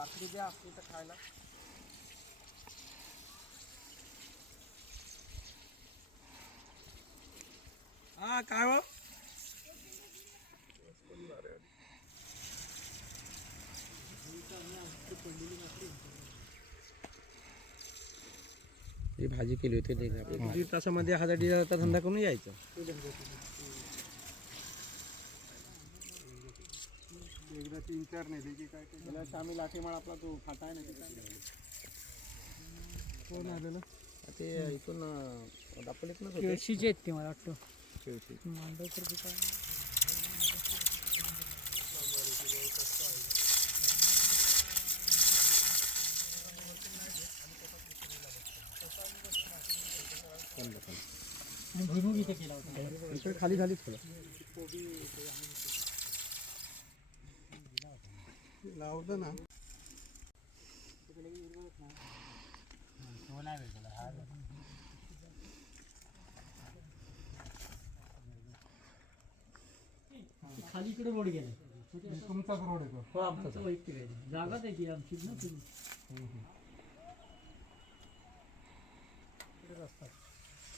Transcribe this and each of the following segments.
काकडी द्या असली तर खायला. हा काय हो ही भाजी केली होती ते एक दीड तासामध्ये 1000 धंदा करून यायचं. एकदा 3-4 नेले की काय त्याला शामी लाठीमाळ आपला तो फाटा आहे ना तिथे. कोण आलेलं ते इथून दापोलीतूनच होते. केळशीचे आहेत ते मला वाटतं. शेवटी मांडवकर दुकान. भुईमुग इथे केला होता. इकडे खाली झालीच थोडं. लावलं ना खाली इकडे रोड गेला. तुमचाच रोड आहे हो आमचा वैयक्तिक आहे. जागाच आहे ती आमची ना तुम्ही.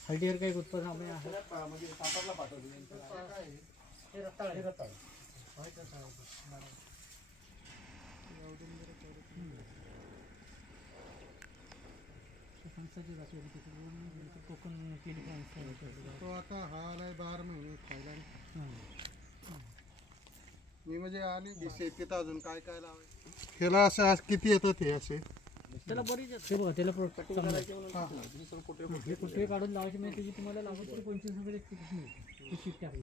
हळदीवर काही उत्पन्न आम्ही आहे. म्हणजे सातारला पाठवली. हे रताळ आहे. फणसाची जाती होती तिथे कोकण केली फणस. तो आता हा आलाय 12 महिने खायला. मी म्हणजे आणि शेतीत अजून काय काय लावायचं ह्याला असं आज किती येतात हे असे त्याला बरीच आहे बघा. त्याला चांगलं आहे. हे कुठे काढून लावायचे म्हणजे त्याची तुम्हाला लागत तरी 25 वगैरे मिळते.